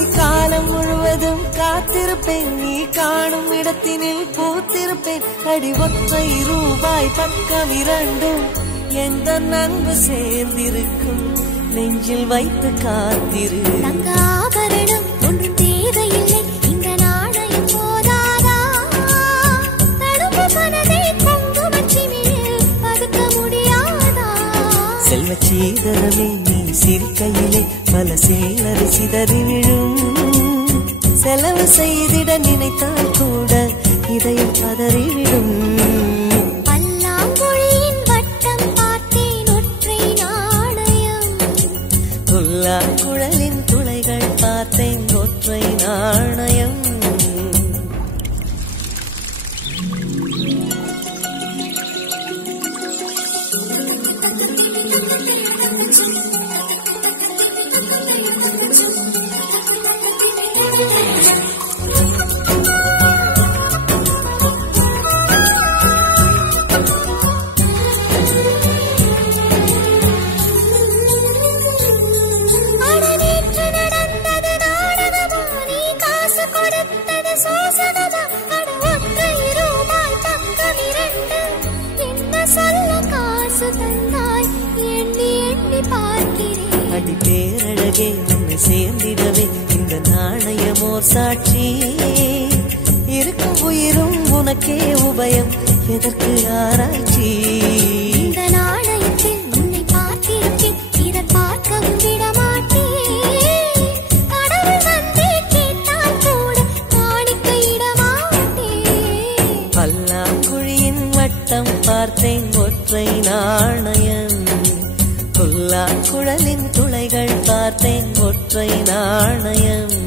அடி காலம் முழுவதும் காத்திருப்பேன், நீ காணும் இடத்தினில் பூத்திருப்பேன். அடி ஒற்றை ரூபாய் பக்கம் இரண்டும் எந்த அன்பு சேர்ந்திருக்கும், நெஞ்சில் வைத்து காத்திரு. தங்க ஆபரணம் ஒன்றும் தேவையில்லை, இந்த நாணயம் போதாதா? தடுப்பு மனதை குங்குமச்சிமிழில் பதுக்க முடியாதா? செல்வ சீதரமே நீ சிரிக்கையிலே பல சேலரை சிதறி விழும். செலவு செய்திட நினைத்தால் கூட இதயம் பதறிவிடும். பல்லாங்குழியின் வட்டம் பார்த்தேன் ஒற்றை நாணயம், குழலின் துளைகள் பார்த்தேன் ஒற்றை நாணயம். அடி பேரழகே உன்னை சேர்ந்திடவே இந்த நாணயமோர் சாட்சி. இருக்கும் உயிரும் உனக்கே உபயம், எதற்கு ஆராய்ச்சி? இந்த நாணயத்தில் உன்னை பார்த்திருக்கேன், இதை பார்க்கவும் விடமாட்டேன். கடவுள் வந்தே கேட்டால் கூட காணிக்கையிடமாட்டேன். பல்லாங்குழியின் வட்டம் பார்த்தேன் ஒற்றை நாணயம், குழலின் துளைகள் பார்த்தேன் ஒற்றை நாணயம்.